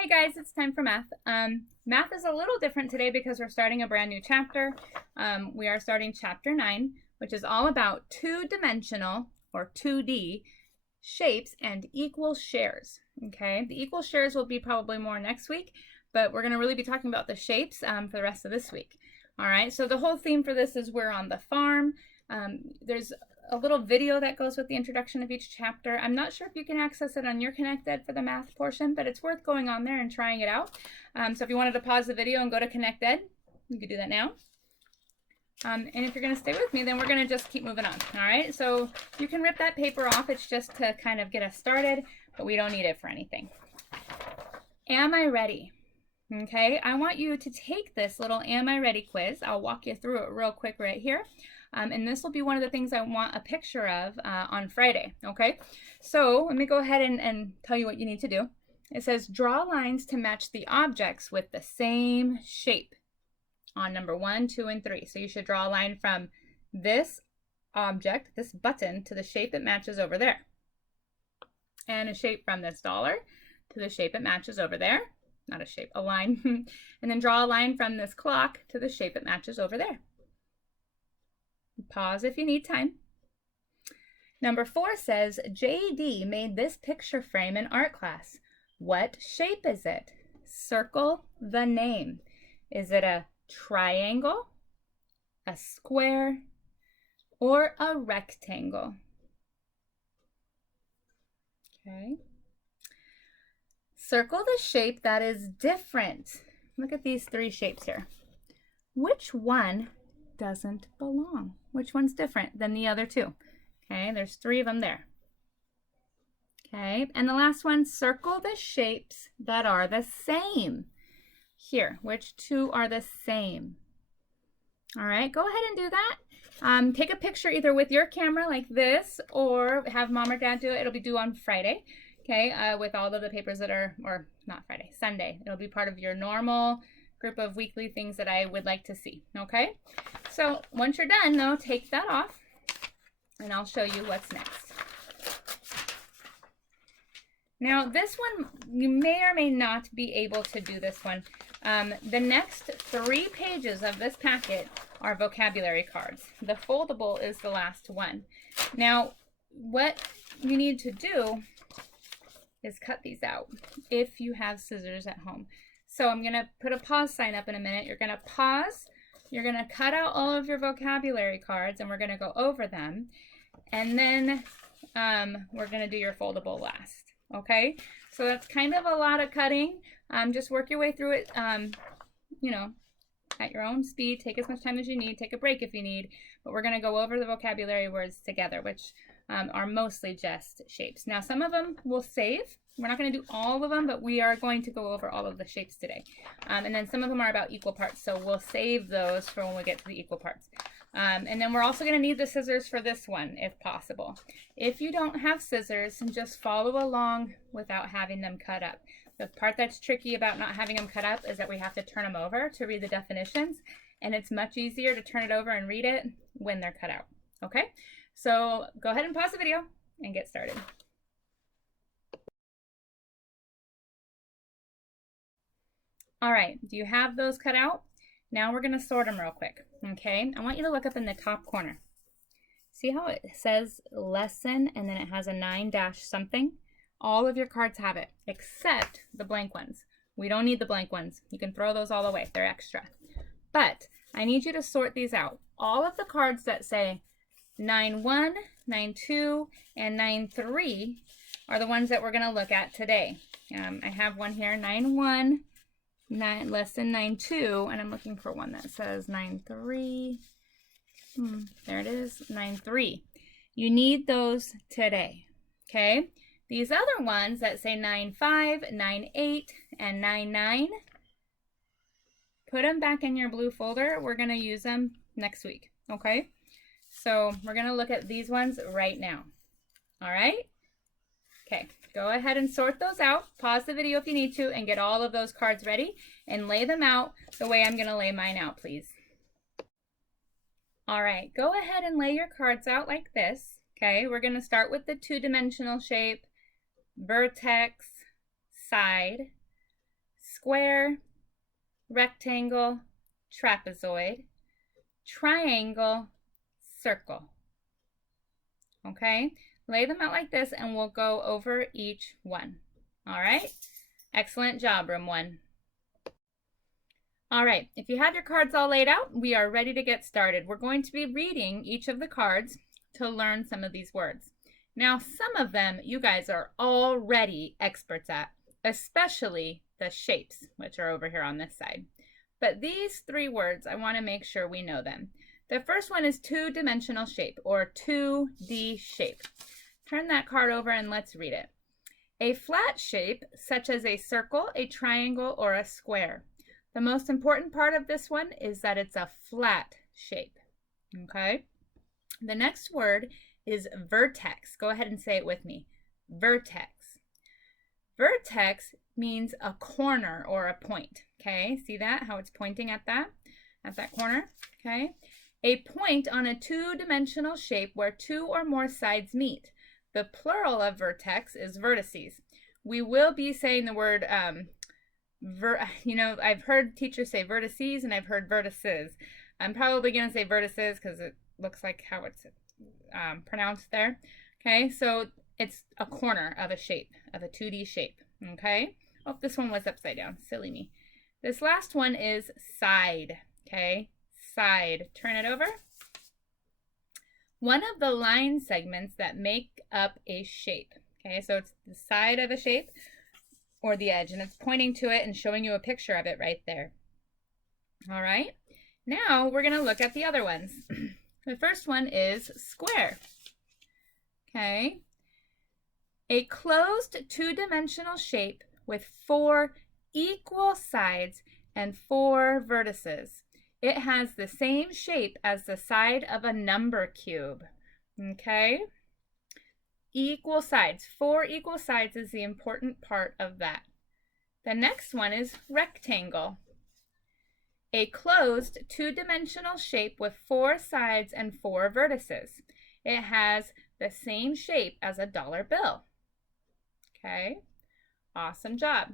Hey guys, it's time for math. Math is a little different today because we're starting a brand new chapter. We are starting chapter 9, which is all about two-dimensional or 2D shapes and equal shares. Okay, the equal shares will be probably more next week, but we're going to really be talking about the shapes for the rest of this week. All right, so the whole theme for this is we're on the farm. There's a little video that goes with the introduction of each chapter. I'm not sure if you can access it on your ConnectEd for the math portion, but it's worth going on there and trying it out. So if you wanted to pause the video and go to ConnectEd, you could do that now. And if you're going to stay with me, then we're going to just keep moving on. All right, so you can rip that paper off. It's just to kind of get us started, but we don't need it for anything. Am I ready? Okay, I want you to take this little Am I Ready quiz. I'll walk you through it real quick right here. And this will be one of the things I want a picture of on Friday, okay? So let me go ahead and tell you what you need to do. It says draw lines to match the objects with the same shape on number 1, 2, and 3. So you should draw a line from this object, this button, to the shape it matches over there. And a shape from this dollar to the shape it matches over there. Not a shape, a line. And then draw a line from this clock to the shape it matches over there. Pause if you need time. Number 4 says, JD made this picture frame in art class. What shape is it? Circle the name. Is it a triangle, a square, or a rectangle? Okay. Circle the shape that is different. Look at these 3 shapes here. Which one doesn't belong? Which one's different than the other 2? Okay, there's 3 of them there. Okay, and the last one, circle the shapes that are the same. Here, which 2 are the same? All right, go ahead and do that. Take a picture either with your camera like this or have mom or dad do it. It'll be due on Friday. Okay, with all of the papers that are, or not Friday, Sunday. It'll be part of your normal group of weekly things that I would like to see, okay? So once you're done, though, take that off, and I'll show you what's next. Now, this one, you may or may not be able to do this one. The next 3 pages of this packet are vocabulary cards. The foldable is the last one. Now, what you need to do is cut these out if you have scissors at home. So I'm going to put a pause sign up in a minute. You're going to pause. You're going to cut out all of your vocabulary cards, and we're going to go over them. And then we're going to do your foldable last. Okay? So that's kind of a lot of cutting. Just work your way through it, you know, at your own speed. Take as much time as you need. Take a break if you need. But we're going to go over the vocabulary words together, which are mostly just shapes. Now, some of them we'll save. We're not going to do all of them, but we are going to go over all of the shapes today. And then some of them are about equal parts, so we'll save those for when we get to the equal parts. And then we're also going to need the scissors for this one, if possible. If you don't have scissors, just follow along without having them cut up. The part that's tricky about not having them cut up is that we have to turn them over to read the definitions, and it's much easier to turn it over and read it when they're cut out. Okay? So go ahead and pause the video and get started. All right, do you have those cut out? Now we're going to sort them real quick, okay? I want you to look up in the top corner. See how it says lesson and then it has a 9 dash something? All of your cards have it, except the blank ones. We don't need the blank ones. You can throw those all away. They're extra. But I need you to sort these out. All of the cards that say 9-1, 9-2, and 9-3 are the ones that we're going to look at today. I have one here, 9-1. Lesson 9-2, and I'm looking for one that says 9-3. There it is, 9-3. You need those today, okay? These other ones that say 9-5, 9-8, and 9-9, put them back in your blue folder. We're going to use them next week, okay? So we're going to look at these ones right now, all right? Okay, go ahead and sort those out. Pause the video if you need to and get all of those cards ready and lay them out the way I'm going to lay mine out, please. All right, go ahead and lay your cards out like this. Okay, we're going to start with the 2-dimensional shape, vertex, side. square, rectangle, trapezoid, triangle, circle. Okay, lay them out like this and we'll go over each one. All right, excellent job, room 1. All right, if you have your cards all laid out, we are ready to get started. We're going to be reading each of the cards to learn some of these words. Now, some of them you guys are already experts at, especially the shapes, which are over here on this side. But these 3 words, I want to make sure we know them. The first one is two-dimensional shape, or 2D shape. Turn that card over and let's read it. A flat shape, such as a circle, a triangle, or a square. The most important part of this one is that it's a flat shape. Okay? The next word is vertex. Go ahead and say it with me. Vertex. Vertex means a corner or a point. Okay? See that? How it's pointing at that corner? Okay? A point on a two-dimensional shape where 2 or more sides meet. The plural of vertex is vertices. We will be saying the word I've heard teachers say vertices and I've heard vertices. I'm probably going to say vertices because it looks like how it's pronounced there. Okay, so it's a corner of a shape, of a 2D shape. Okay, oh, this one was upside down. Silly me. This last one is side. Okay, side. Turn it over. One of the line segments that make up a shape. Okay, so it's the side of a shape or the edge, and it's pointing to it and showing you a picture of it right there. All right, now we're going to look at the other ones. The first one is square. Okay, a closed two-dimensional shape with 4 equal sides and 4 vertices. It has the same shape as the side of a number cube. Okay, equal sides. 4 equal sides is the important part of that. The next one is rectangle. A closed two-dimensional shape with 4 sides and 4 vertices. It has the same shape as a dollar bill. Okay, awesome job.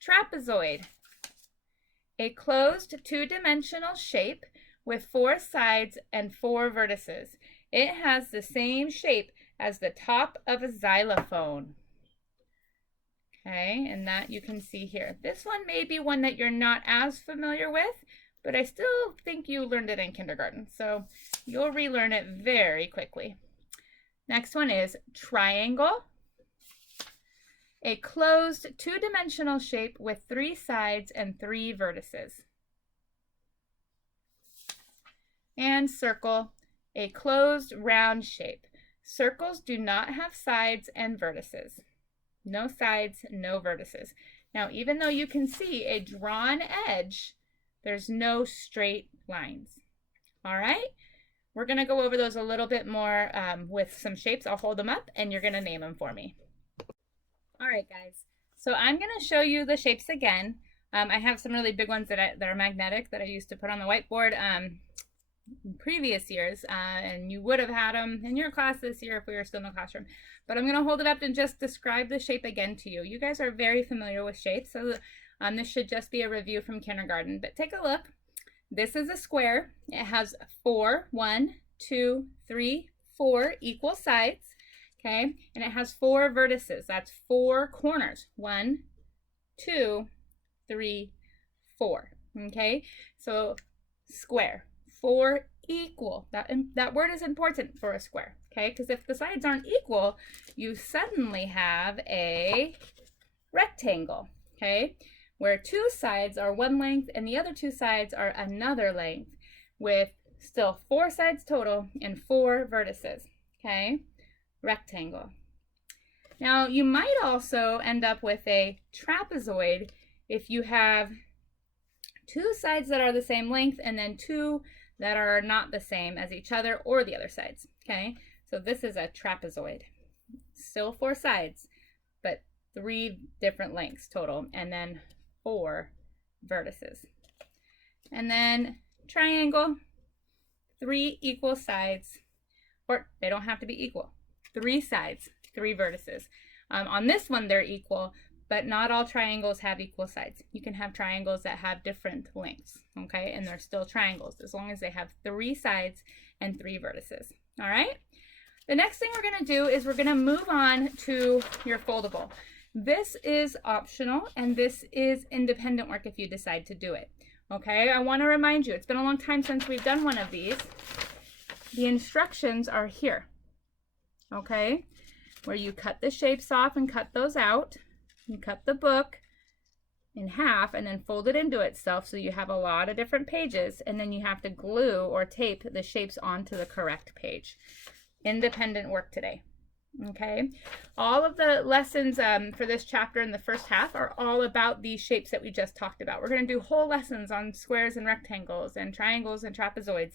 Trapezoid. A closed two-dimensional shape with 4 sides and 4 vertices. It has the same shape as the top of a xylophone. Okay, and that you can see here. This one may be one that you're not as familiar with, but I still think you learned it in kindergarten, so you'll relearn it very quickly. Next one is triangle. A closed two-dimensional shape with 3 sides and 3 vertices. And circle, a closed round shape. Circles do not have sides and vertices. No sides, no vertices. Now, even though you can see a drawn edge, there's no straight lines. All right? We're going to go over those a little bit more with some shapes. I'll hold them up and you're going to name them for me. All right, guys. So I'm going to show you the shapes again. I have some really big ones that are magnetic that I used to put on the whiteboard in previous years, and you would have had them in your class this year if we were still in the classroom. But I'm going to hold it up and just describe the shape again to you. You guys are very familiar with shapes, so this should just be a review from kindergarten. But take a look. This is a square. It has 4, 1, 2, 3, 4 equal sides. Okay, and it has 4 vertices. That's 4 corners. 1, 2, 3, 4. Okay, so square. 4 equal. That word is important for a square. Okay, because if the sides aren't equal, you suddenly have a rectangle. Okay, where 2 sides are 1 length and the other 2 sides are another length, with still 4 sides total and 4 vertices. Okay. Rectangle. Now, you might also end up with a trapezoid if you have 2 sides that are the same length and then 2 that are not the same as each other or the other sides. Okay, so this is a trapezoid. Still 4 sides, but 3 different lengths total, and then 4 vertices. And then triangle, 3 equal sides, or they don't have to be equal. 3 sides, 3 vertices. On this one, they're equal, but not all triangles have equal sides. You can have triangles that have different lengths, okay? And they're still triangles as long as they have 3 sides and 3 vertices, all right? The next thing we're gonna do is we're gonna move on to your foldable. This is optional and this is independent work if you decide to do it, okay? I wanna remind you, it's been a long time since we've done one of these. The instructions are here, okay? Where you cut the shapes off and cut those out. You cut the book in half and then fold it into itself so you have a lot of different pages, and then you have to glue or tape the shapes onto the correct page. Independent work today, okay? All of the lessons for this chapter in the first half are all about these shapes that we just talked about. We're going to do whole lessons on squares and rectangles and triangles and trapezoids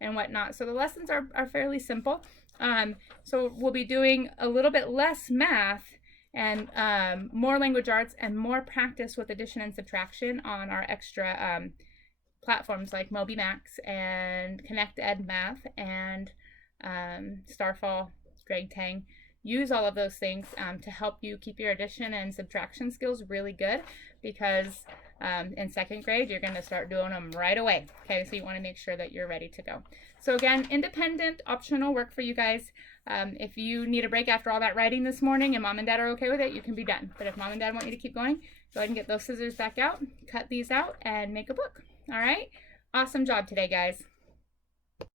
and whatnot. So the lessons are fairly simple. So we'll be doing a little bit less math and more language arts and more practice with addition and subtraction on our extra platforms like MobyMax and Connect Ed Math and Starfall, Greg Tang. Use all of those things to help you keep your addition and subtraction skills really good, because in 2nd grade you're going to start doing them right away. Okay, so you want to make sure that you're ready to go. So again, independent optional work for you guys. If you need a break after all that writing this morning and mom and dad are okay with it, you can be done. But if mom and dad want you to keep going, go ahead and get those scissors back out, cut these out, and make a book. All right, awesome job today, guys.